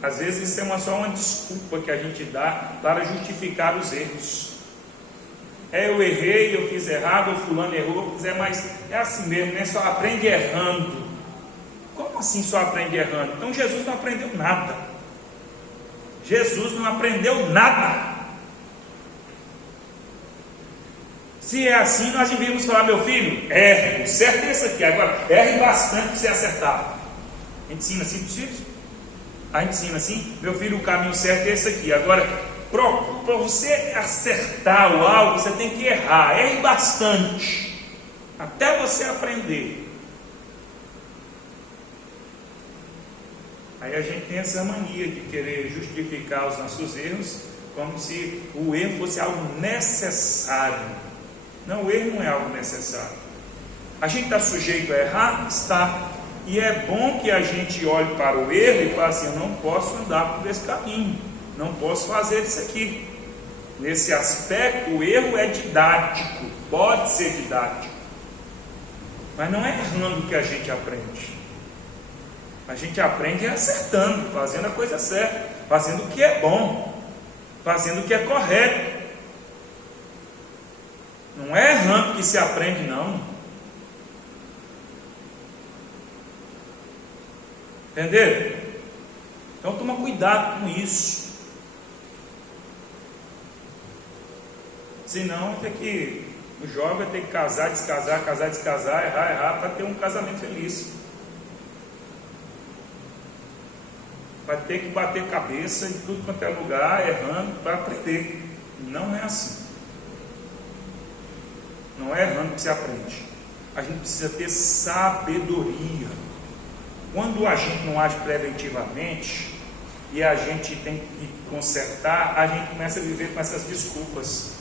Às vezes isso é só uma desculpa que a gente dá para justificar os erros. Eu errei, eu fiz errado, o fulano errou, mas é assim mesmo, né? Só aprende errando. Como assim só aprende errando? Então Jesus não aprendeu nada. Jesus não aprendeu nada. Se é assim, nós devíamos falar, meu filho, erre, o certo é isso aqui, agora erre bastante para você acertar. A gente ensina assim para os filhos? A gente ensina assim, meu filho, o caminho certo é esse aqui, agora, para você acertar o algo, você tem que errar, erre bastante, até você aprender. Aí a gente tem essa mania de querer justificar os nossos erros, como se o erro fosse algo necessário. Não, o erro não é algo necessário. A gente está sujeito a errar? Está. E é bom que a gente olhe para o erro e fale assim, eu não posso andar por esse caminho, não posso fazer isso aqui. Nesse aspecto, o erro é didático, pode ser didático, mas não é errando que a gente aprende. A gente aprende acertando, fazendo a coisa certa, fazendo o que é bom, fazendo o que é correto. Não é errando que se aprende, não. Entenderam? Então toma cuidado com isso. Senão o jovem vai ter que casar, descasar, errar, para ter um casamento feliz. Vai ter que bater cabeça em tudo quanto é lugar, errando, para aprender. Não é assim. Não é errando que se aprende. A gente precisa ter sabedoria. Quando a gente não age preventivamente e a gente tem que consertar, a gente começa a viver com essas desculpas.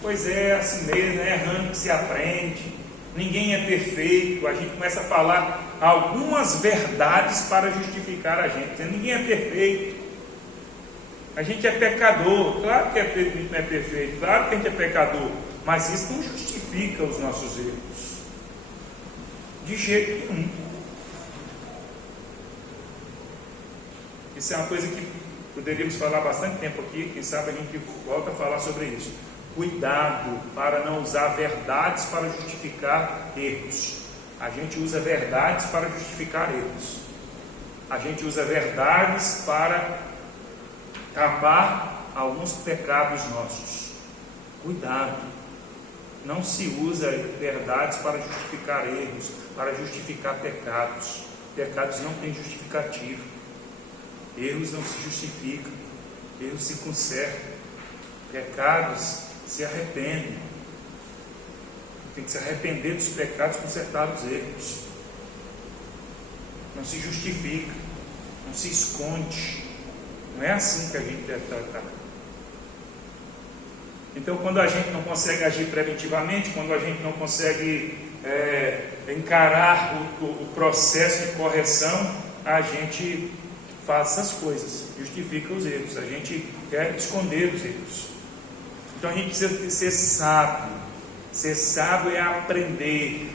Pois é, assim mesmo, é errando que se aprende. Ninguém é perfeito. A gente começa a falar algumas verdades para justificar a gente. Dizendo, ninguém é perfeito. A gente é pecador. Claro que a gente não é perfeito. Claro que a gente é pecador. Mas isso não justifica os nossos erros. De jeito nenhum. Isso é uma coisa que poderíamos falar bastante tempo aqui. Quem sabe a gente volta a falar sobre isso. Cuidado para não usar verdades para justificar erros. A gente usa verdades para justificar erros. A gente usa verdades para tapar alguns pecados nossos. Cuidado. Não se usa verdades para justificar erros, para justificar pecados. Pecados não têm justificativo. Erros não se justificam. Erros se consertam. Pecados se arrependem. Tem que se arrepender dos pecados, consertar os erros. Não se justifica, não se esconde. Não é assim que a gente deve tratar. Então, quando a gente não consegue agir preventivamente, quando a gente não consegue encarar o processo de correção, a gente faz essas coisas, justifica os erros. A gente quer esconder os erros. Então a gente precisa ser sábio. Ser sábio é aprender.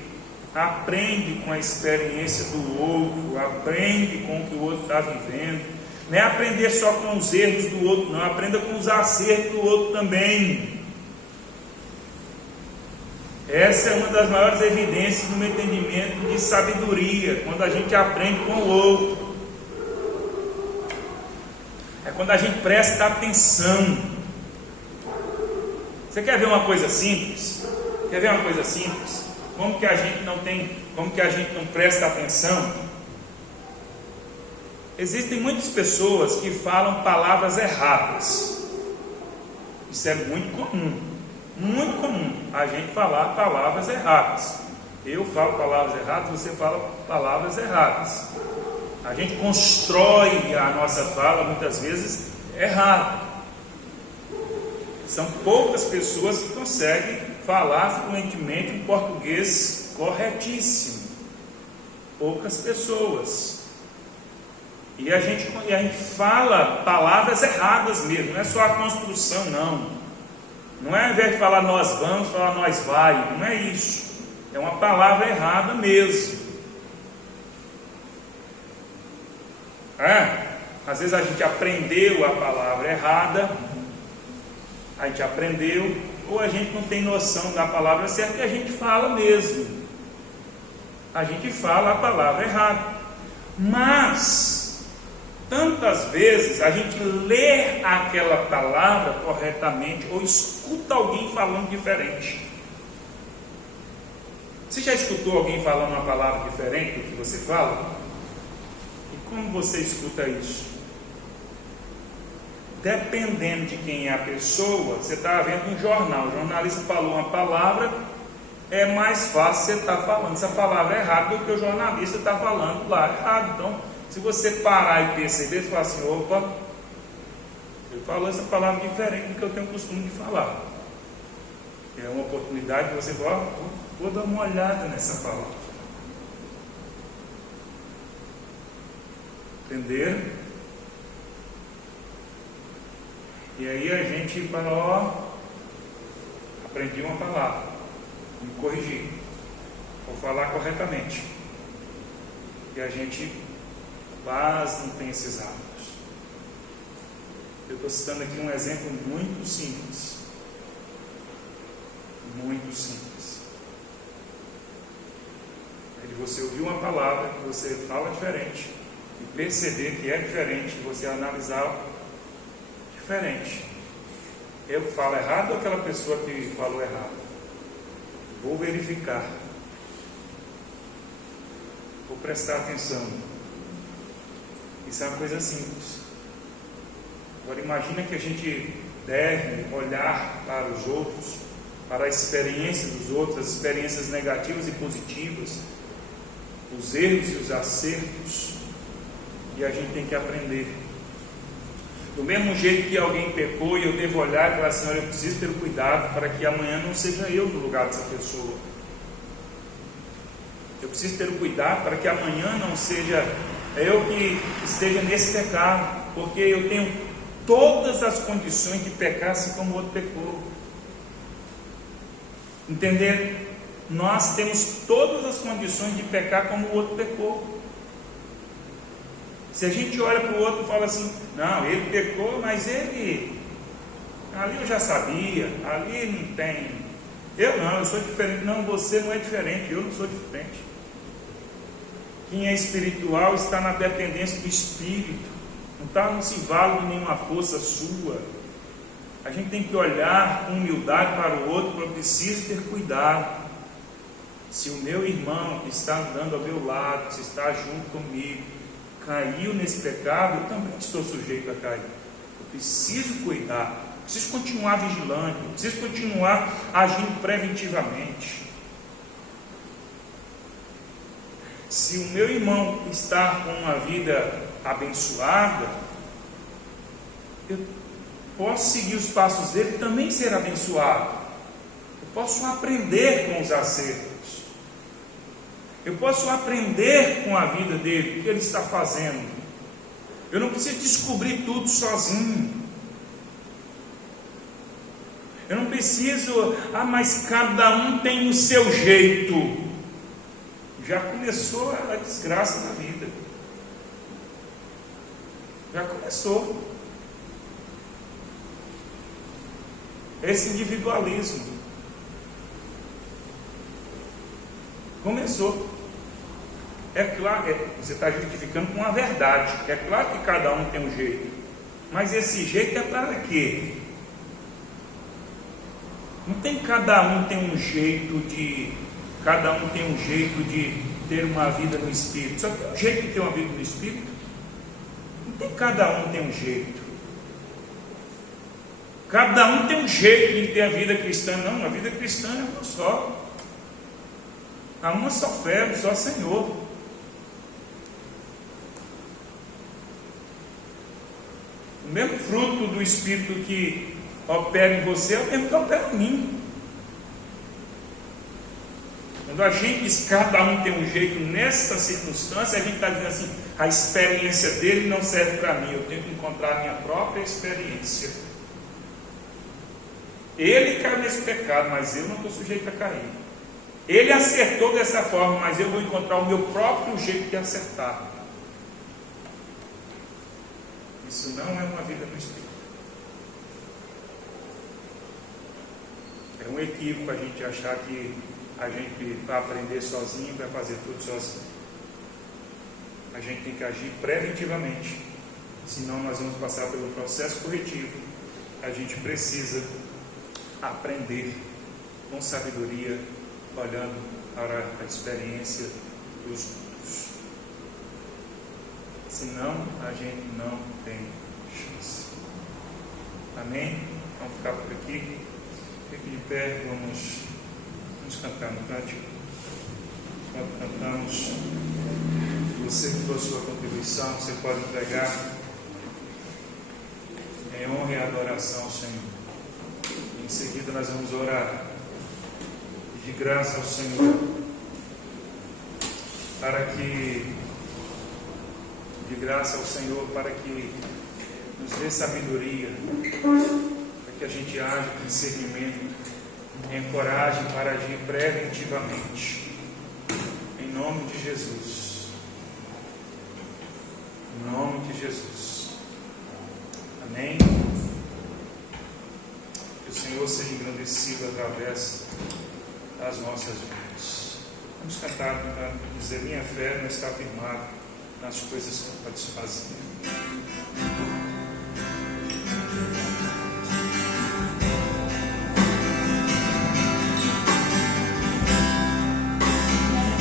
Aprende com a experiência do outro, aprende com o que o outro está vivendo. Não é aprender só com os erros do outro, não. Aprenda com os acertos do outro também. Essa é uma das maiores evidências do meu entendimento de sabedoria, quando a gente aprende com o outro. É quando a gente presta atenção. Você quer ver uma coisa simples? Quer ver uma coisa simples? Como que a gente não presta atenção? Existem muitas pessoas que falam palavras erradas. Isso é muito comum. Muito comum a gente falar palavras erradas. Eu falo palavras erradas, você fala palavras erradas. A gente constrói a nossa fala muitas vezes errada. São poucas pessoas que conseguem falar fluentemente um português corretíssimo. Poucas pessoas. E a gente fala palavras erradas mesmo. Não é só a construção, não. Não é ao invés de falar nós vamos, falar nós vai. Não é isso. É uma palavra errada mesmo. Às vezes a gente aprendeu a palavra errada. A gente aprendeu, ou a gente não tem noção da palavra certa e a gente fala mesmo. A gente fala a palavra errada. Mas, tantas vezes a gente lê aquela palavra corretamente ou escuta alguém falando diferente. Você já escutou alguém falando uma palavra diferente do que você fala? E como você escuta isso? Dependendo de quem é a pessoa, você está vendo um jornal, o jornalista falou uma palavra, é mais fácil você estar falando essa palavra errada do que o jornalista está falando lá errado. Então, se você parar e perceber, você fala assim, opa, ele falou essa palavra diferente do que eu tenho costume de falar. É uma oportunidade de você falar, vou dar uma olhada nessa palavra. Entenderam? E aí a gente fala, aprendi uma palavra, me corrigir, vou falar corretamente. E a gente quase não tem esses hábitos. Eu estou citando aqui um exemplo muito simples. Muito simples. É de você ouvir uma palavra que você fala diferente e perceber que é diferente, você analisar diferente. Eu falo errado ou aquela pessoa que falou errado? Vou verificar. Vou prestar atenção. Isso é uma coisa simples. Agora imagina que a gente deve olhar para os outros, para a experiência dos outros, as experiências negativas e positivas, os erros e os acertos, e a gente tem que aprender. Do mesmo jeito que alguém pecou e eu devo olhar e falar assim, olha, eu preciso ter cuidado para que amanhã não seja eu no lugar dessa pessoa. Eu preciso ter cuidado para que amanhã não seja eu que esteja nesse pecado, porque eu tenho todas as condições de pecar assim como o outro pecou. Entender? Nós temos todas as condições de pecar como o outro pecou. Se a gente olha para o outro e fala assim, não, ele pecou, mas ele, ali eu já sabia, ali não tem, eu sou diferente. Não, você não é diferente, eu não sou diferente. Quem é espiritual está na dependência do Espírito, não se vale de nenhuma força sua. A gente tem que olhar com humildade para o outro, eu preciso ter cuidado. Se o meu irmão que está andando ao meu lado, se está junto comigo, caiu nesse pecado, eu também estou sujeito a cair. Eu preciso cuidar, preciso continuar vigilante, preciso continuar agindo preventivamente. Se o meu irmão está com uma vida abençoada, eu posso seguir os passos dele e também ser abençoado. Eu posso aprender com os acertos. Eu posso aprender com a vida dele, o que ele está fazendo. Eu não preciso descobrir tudo sozinho. Eu não preciso, mas cada um tem o seu jeito. Já começou a desgraça da vida. Já começou. Esse individualismo começou. É claro, você está justificando com a verdade. É claro que cada um tem um jeito, mas esse jeito é para quê? Não tem cada um tem um jeito de ter uma vida no Espírito. Só tem um jeito de ter uma vida no Espírito. Não tem cada um tem um jeito. Cada um tem um jeito de ter a vida cristã. Não, a vida cristã é uma só. Há uma só fé, um só Senhor. O mesmo fruto do Espírito que opera em você é o mesmo que opera em mim. Quando a gente diz que cada um tem um jeito nessa circunstância, a gente está dizendo assim, a experiência dele não serve para mim, eu tenho que encontrar a minha própria experiência. Ele caiu nesse pecado, mas eu não estou sujeito a cair. Ele acertou dessa forma, mas eu vou encontrar o meu próprio jeito de acertar. Isso não é uma vida no Espírito. É um equívoco a gente achar que a gente vai aprender sozinho, vai fazer tudo sozinho. A gente tem que agir preventivamente, senão nós vamos passar pelo processo corretivo. A gente precisa aprender com sabedoria, olhando para a experiência dos outros. Senão, a gente não tem chance. Amém? Vamos ficar por aqui. Fique de pé, vamos cantar no cântico. Enquanto cantamos, você que trouxe sua contribuição, você pode entregar em honra e adoração ao Senhor. Em seguida nós vamos orar de graça ao Senhor, para que nos dê sabedoria, para que a gente age com discernimento, encoraje para agir preventivamente, em nome de Jesus. Em nome de Jesus. Amém. Que o Senhor seja engrandecido através das nossas vidas. Vamos cantar para dizer: minha fé não está firmada nas coisas que pode se fazer.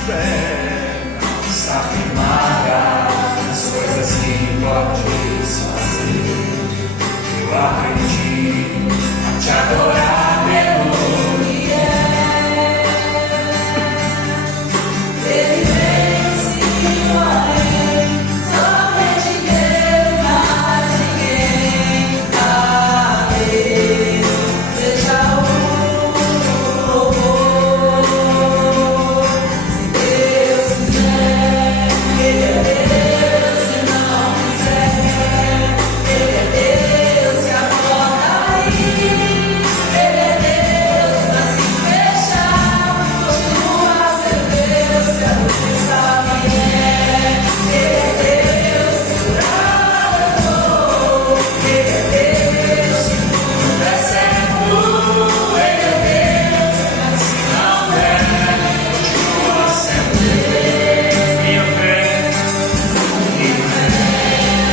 Fé não está firmada nas coisas que podes fazer. Eu aprendi a te adorar pelo que é. Ele vence e morre, somente Deus, mais ninguém. A Deus seja o louvor. Se Deus quiser, Ele é Deus. Se não quiser, Ele é Deus. Se a porta abrir, Ele é Deus. Mas se fechar, continua a ser Deus. Se a luz sabe que Ele é Deus. Segurado eu vou, Ele é Deus. Se tudo der certo, Ele é Deus. Mas se não der, continua sendo Deus. Minha fé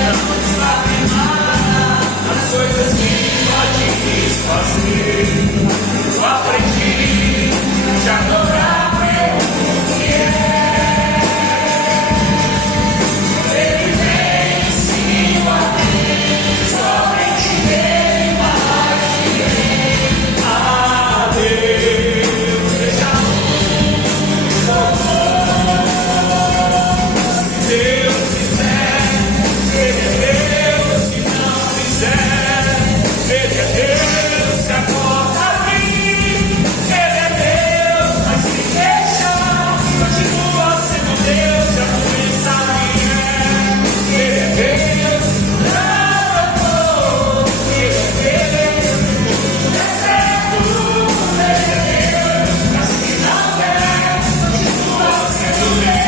Não está firmada nas coisas que podes fazer. Eu aprendi a te adorar pelo que é. Ele vence e morre, somente Ele, mais ninguém. A Deus seja o louvor. Se Deus quiser, Ele é Deus. Se não quiser, Ele é Deus. Se a porta abrir, Ele é Deus. Mas se fechar, continua sendo Deus. Se a doença vier, Ele é Deus. Segurado eu vou, Ele é Deus. Se tudo der certo, Ele é Deus. Mas se não der, continua sendo Deus.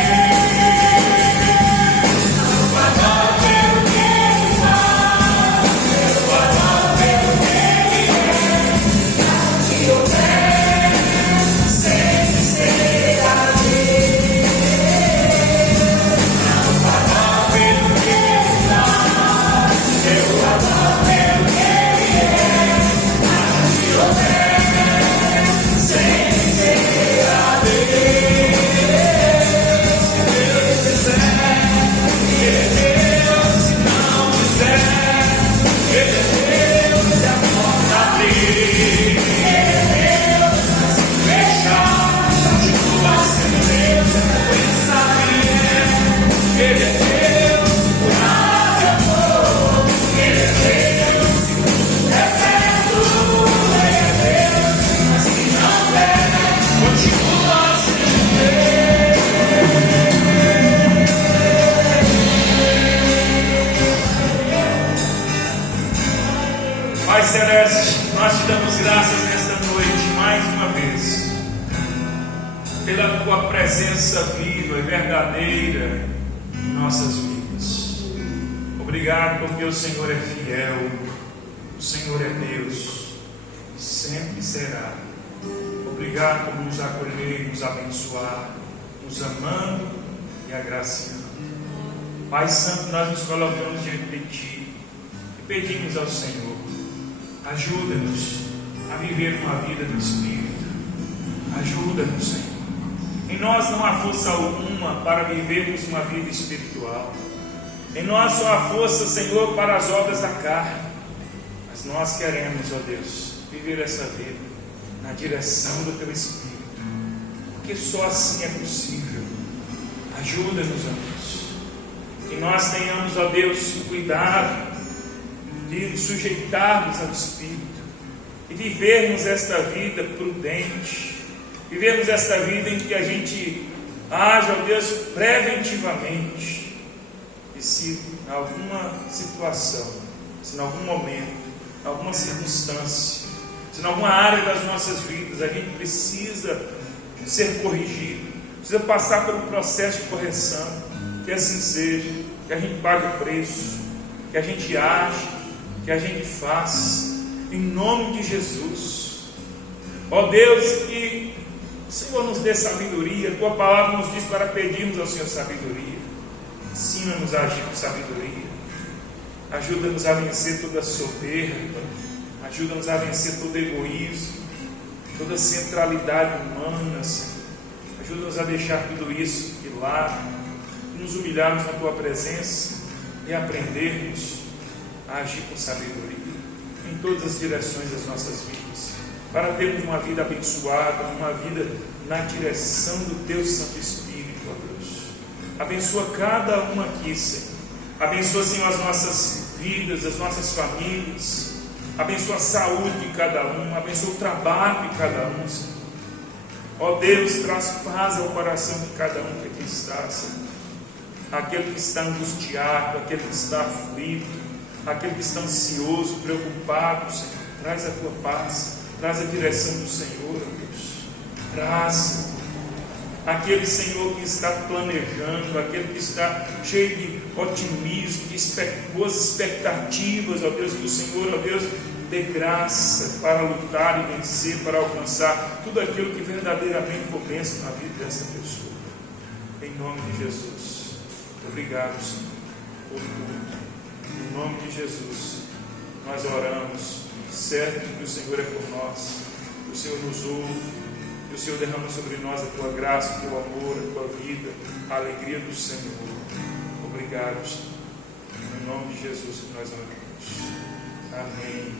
Eu adoro pelo que Ele faz, eu adoro pelo que Ele é. Se houver, sempre será Deus. Eu adoro pelo que Ele faz, eu adoro pelo que Ele é. Se houver, sempre será Deus. Se Deus quiser, Ele é Deus. Se não quiser, Ele é Deus. Se a porta abrir, Ele é Deus. Mas se fechar, continua sendo Deus. Se a doença vier, Ele é Deus. Curado eu vou, Ele é Deus. Se tudo der certo, Ele é Deus. Mas se não der, continua sendo Deus. Pai Celeste, nós te damos graças nesta noite mais uma vez pela tua presença viva e verdadeira em nossas vidas. Obrigado porque o Senhor é fiel, o Senhor é Deus e sempre será. Obrigado por nos acolher, nos abençoar, nos amando e agraciando. Pai Santo, nós nos colocamos diante de Ti e pedimos ao Senhor: ajuda-nos a viver uma vida do Espírito. Ajuda-nos, Senhor. Em nós não há força alguma para vivermos uma vida espiritual. Em nós só há força, Senhor, para as obras da carne. Mas nós queremos, ó Deus, viver essa vida na direção do Teu Espírito, porque só assim é possível. Ajuda-nos, ó Deus, que nós tenhamos, ó Deus, cuidado de nos sujeitarmos ao Espírito e vivermos esta vida prudente, vivermos esta vida em que a gente age, ó Deus, preventivamente. E se em alguma situação, se em algum momento, em alguma circunstância, se em alguma área das nossas vidas a gente precisa ser corrigido, precisa passar por um processo de correção, que assim seja. que a gente pague o preço, que a gente age, que a gente faz, em nome de Jesus. Ó Deus, que o Senhor nos dê sabedoria. A Tua palavra nos diz para pedirmos ao Senhor sabedoria. Ensina-nos a agir com sabedoria. Ajuda-nos a vencer toda soberba. Ajuda-nos a vencer todo egoísmo, toda centralidade humana, Senhor. Ajuda-nos a deixar tudo isso de lado, nos humilharmos na Tua presença e aprendermos a agir com sabedoria em todas as direções das nossas vidas, para termos uma vida abençoada, uma vida na direção do Teu Santo Espírito, ó Deus. Abençoa cada um aqui, Senhor. Abençoa, Senhor, as nossas vidas, as nossas famílias. Abençoa a saúde de cada um. Abençoa o trabalho de cada um, Senhor. Ó Deus, traz paz ao coração de cada um que aqui está, Senhor. Aquele que está angustiado, aquele que está aflito, aquele que está ansioso, preocupado, Senhor. Traz a Tua paz, traz a direção do Senhor, ó Deus. Traz, Senhor. Aquele, Senhor, que está planejando, aquele que está cheio de otimismo, de boas expectativas, ó Deus, que o Senhor, ó Deus, dê graça para lutar e vencer, para alcançar tudo aquilo que verdadeiramente for bênção na vida dessa pessoa. Em nome de Jesus. Obrigado, Senhor, por tudo. Em nome de Jesus, nós oramos, certo que o Senhor é por nós, que o Senhor nos ouve, que o Senhor derrama sobre nós a Tua graça, o Teu amor, a Tua vida, a alegria do Senhor. Obrigado, Senhor. Em nome de Jesus que nós oramos. Amém.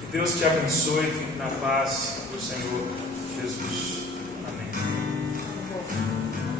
Que Deus te abençoe e fique na paz do Senhor Jesus.